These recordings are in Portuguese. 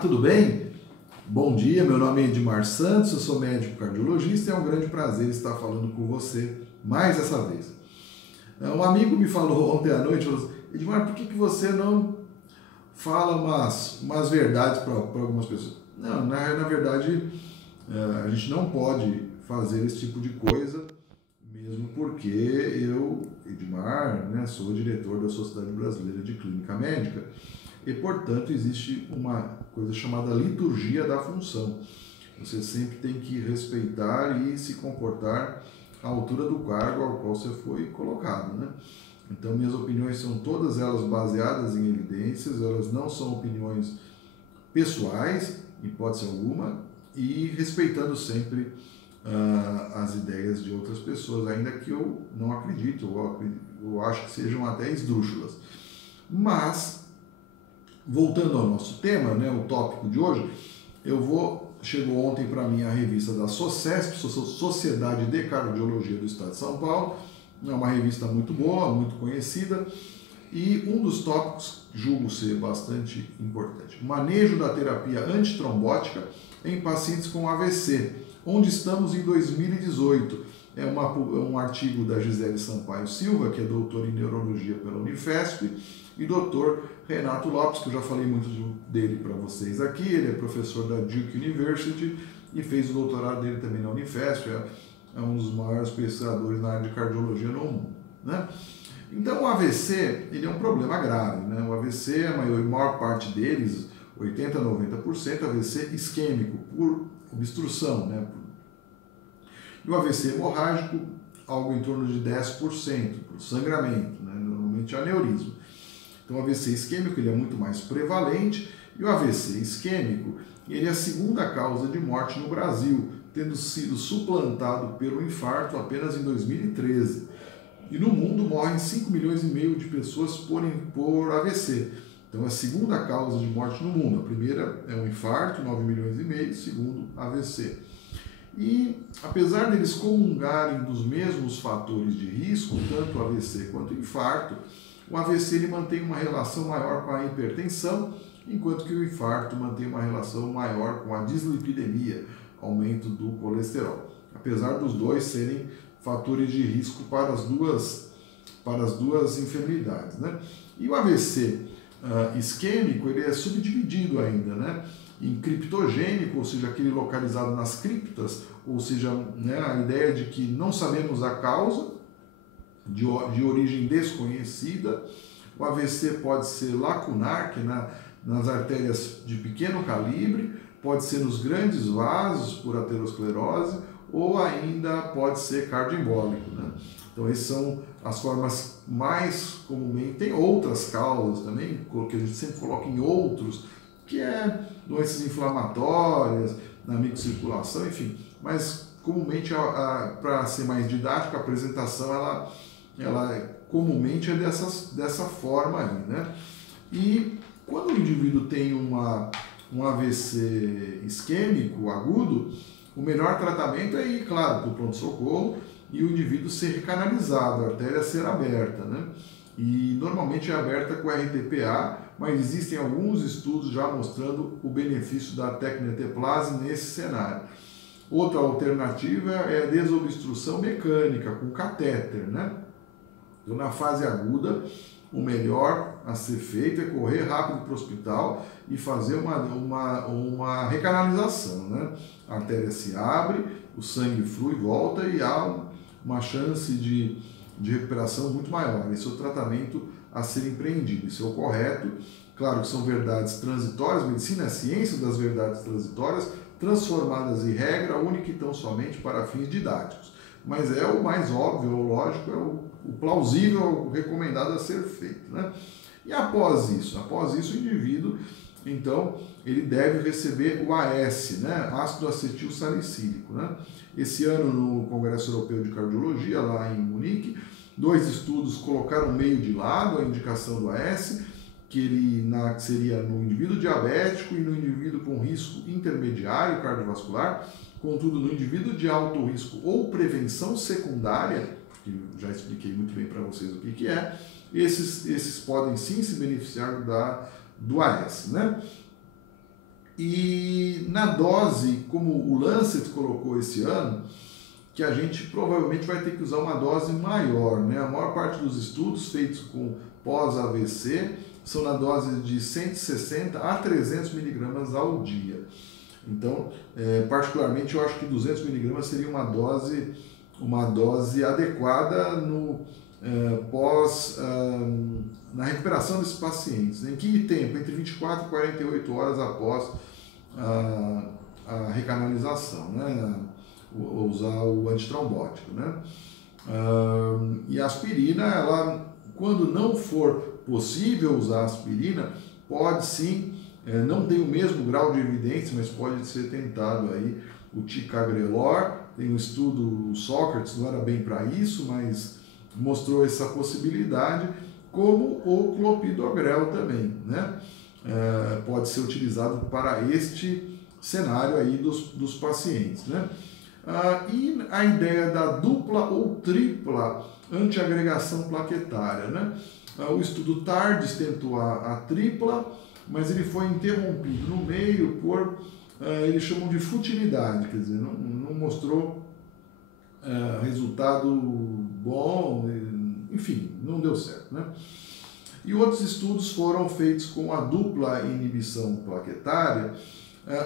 Tudo bem? Bom dia, meu nome é Edmar Santos, eu sou médico cardiologista e é um grande prazer estar falando com você mais essa vez. Um amigo me falou ontem à noite, falou assim, Edmar, por que você não fala umas verdades para algumas pessoas? Não, na verdade, a gente não pode fazer esse tipo de coisa, mesmo porque eu, Edmar, sou diretor da Sociedade Brasileira de Clínica Médica, e, portanto, existe uma coisa chamada liturgia da função. Você sempre tem que respeitar e se comportar à altura do cargo ao qual você foi colocado, né? Então, minhas opiniões são todas elas baseadas em evidências, elas não são opiniões pessoais, em hipótese alguma, e respeitando sempre as ideias de outras pessoas, ainda que eu não acredito, eu acho que sejam até esdrúxulas. Mas, voltando ao nosso tema, o tópico de hoje, chegou ontem para mim a revista da SOCESP, Sociedade de Cardiologia do Estado de São Paulo, é uma revista muito boa, muito conhecida, e um dos tópicos julgo ser bastante importante, manejo da terapia antitrombótica em pacientes com AVC, onde estamos em 2018. É um artigo da Gisele Sampaio Silva, que é doutora em neurologia pela Unifesp, e doutor Renato Lopes, que eu já falei muito dele para vocês aqui, ele é professor da Duke University e fez o doutorado dele também na Unifesp, é um dos maiores pesquisadores na área de cardiologia no mundo, né? Então o AVC, ele é um problema grave, né? O AVC, a maior parte deles, 80 a 90%, AVC isquêmico, por obstrução, né? E o AVC hemorrágico, algo em torno de 10%, por sangramento, né? Normalmente aneurisma. Então o AVC isquêmico ele é muito mais prevalente e o AVC isquêmico ele é a segunda causa de morte no Brasil, tendo sido suplantado pelo infarto apenas em 2013. E no mundo morrem 5,5 milhões de pessoas por AVC. Então é a segunda causa de morte no mundo. A primeira é um infarto, 9,5 milhões, segundo AVC. E apesar deles comungarem dos mesmos fatores de risco, tanto o AVC quanto o infarto, o AVC ele mantém uma relação maior com a hipertensão, enquanto que o infarto mantém uma relação maior com a dislipidemia, aumento do colesterol. Apesar dos dois serem fatores de risco para as duas enfermidades, né? E o AVC isquêmico ele é subdividido ainda, né? Em criptogênico, ou seja, aquele localizado nas criptas, ou seja, a ideia de que não sabemos a causa, de origem desconhecida. O AVC pode ser lacunar, que nas artérias de pequeno calibre, pode ser nos grandes vasos por aterosclerose, ou ainda pode ser cardioembólico, né? Então, essas são as formas mais comumente. Tem outras causas também, que a gente sempre coloca em outros, que é doenças inflamatórias, na microcirculação, enfim. Mas, comumente, para ser mais didática, a apresentação, ela comumente é dessa forma aí, né? E quando o indivíduo tem um AVC isquêmico agudo, o melhor tratamento é ir, claro, para o pronto-socorro e o indivíduo ser recanalizado, a artéria ser aberta, né? E normalmente é aberta com RTPA, mas existem alguns estudos já mostrando o benefício da tecneteplase nesse cenário. Outra alternativa é a desobstrução mecânica, com catéter, né? Então, na fase aguda, o melhor a ser feito é correr rápido para o hospital e fazer uma recanalização, né? A artéria se abre, o sangue flui, volta e há uma chance de recuperação muito maior. Esse é o tratamento a ser empreendido, isso é o correto. Claro que são verdades transitórias, medicina é a ciência das verdades transitórias, transformadas em regra única e tão somente para fins didáticos. Mas é o mais óbvio, o lógico, é o plausível, o recomendado a ser feito, né? E após isso o indivíduo, então, ele deve receber o AS, né? Ácido acetil salicílico, né? Esse ano, no Congresso Europeu de Cardiologia, lá em Munique, 2 estudos colocaram meio de lado a indicação do AS, que seria no indivíduo diabético e no indivíduo com risco intermediário cardiovascular, contudo, no indivíduo de alto risco ou prevenção secundária, que já expliquei muito bem para vocês o que é, esses podem sim se beneficiar do AS, né? E na dose, como o Lancet colocou esse ano, que a gente provavelmente vai ter que usar uma dose maior, né? A maior parte dos estudos feitos com pós-AVC são na dose de 160 a 300 miligramas ao dia. Então, particularmente, eu acho que 200 miligramas seria uma dose adequada no na recuperação desses pacientes. Em que tempo? Entre 24 e 48 horas após a recanalização, né? Usar o antitrombótico, né? E a aspirina, ela, quando não for possível usar aspirina, pode sim, não tem o mesmo grau de evidência, mas pode ser tentado aí o ticagrelor. Tem um estudo, o Sócrates não era bem para isso, mas mostrou essa possibilidade, como o clopidogrel também, né? Pode ser utilizado para este cenário aí dos pacientes, né? E a ideia da dupla ou tripla antiagregação plaquetária, né? O estudo TARDIS tentou a tripla, mas ele foi interrompido no meio por, eles chamam de futilidade, quer dizer, não mostrou resultado bom, enfim, não deu certo, né? E outros estudos foram feitos com a dupla inibição plaquetária.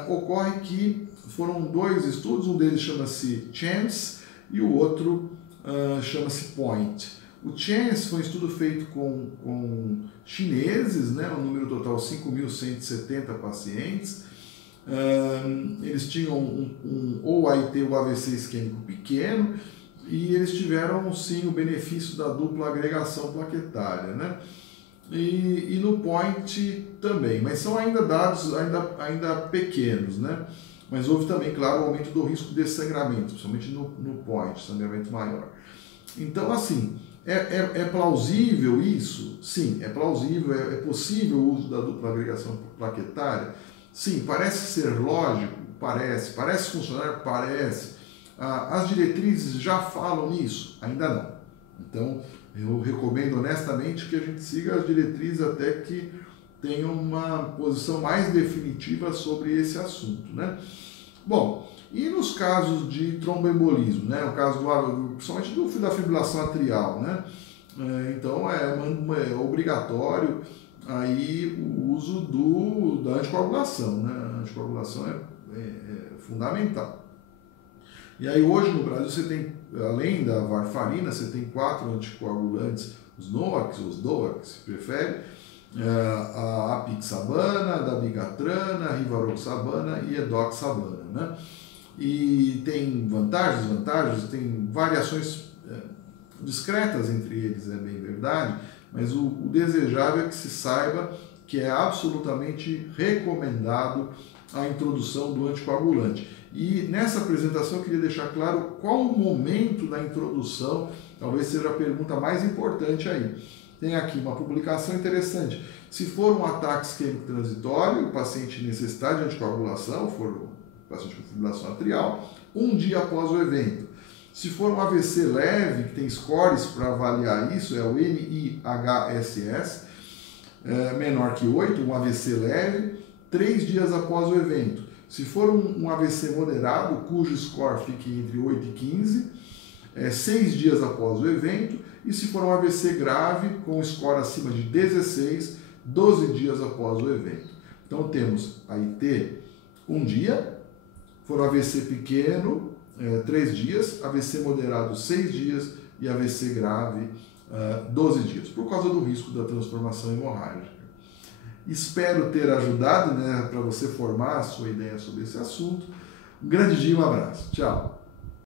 Ocorre que foram 2 estudos, um deles chama-se CHANCE e o outro chama-se POINT. O CHANCE foi um estudo feito com chineses, né, um número total de 5.170 pacientes. Eles tinham ou AIT ou AVC isquêmico pequeno, e eles tiveram sim o benefício da dupla agregação plaquetária, né? E no POINT também, mas são ainda dados ainda pequenos, né? Mas houve também, claro, o aumento do risco de sangramento, principalmente no POINT, sangramento maior. Então, assim, é plausível isso? Sim, é plausível, é possível o uso da dupla agregação plaquetária? Sim, parece ser lógico? Parece funcionar? Parece. As diretrizes já falam nisso? Ainda não. Então, eu recomendo honestamente que a gente siga as diretrizes até que tenha uma posição mais definitiva sobre esse assunto, né? Bom, e nos casos de tromboembolismo, né? O caso principalmente da fibrilação atrial, né? Então é obrigatório aí o uso da anticoagulação, né? A anticoagulação é fundamental. E aí hoje no Brasil você tem, além da varfarina, você tem 4 anticoagulantes, os NOACs, os DOACs, se prefere, a apixabana, dabigatrana, rivaroxabana e edoxabana, né? E tem vantagens, desvantagens, tem variações discretas entre eles, é bem verdade, mas o desejável é que se saiba que é absolutamente recomendado a introdução do anticoagulante. E nessa apresentação eu queria deixar claro qual o momento da introdução, talvez seja a pergunta mais importante aí. Tem aqui uma publicação interessante. Se for um ataque isquêmico transitório, o paciente necessitar de anticoagulação, for um paciente com fibrilação atrial, 1 dia após o evento. Se for um AVC leve, que tem scores para avaliar isso, é o NIHSS, menor que 8, um AVC leve, 3 dias após o evento. Se for um AVC moderado, cujo score fique entre 8 e 15, 6 dias após o evento. E se for um AVC grave, com score acima de 16, 12 dias após o evento. Então temos AIT 1 dia, for um AVC pequeno, 3 dias, AVC moderado 6 dias e AVC grave 12 dias, por causa do risco da transformação hemorrágica. Espero ter ajudado, né, para você formar a sua ideia sobre esse assunto. Um grande dia e um abraço. Tchau!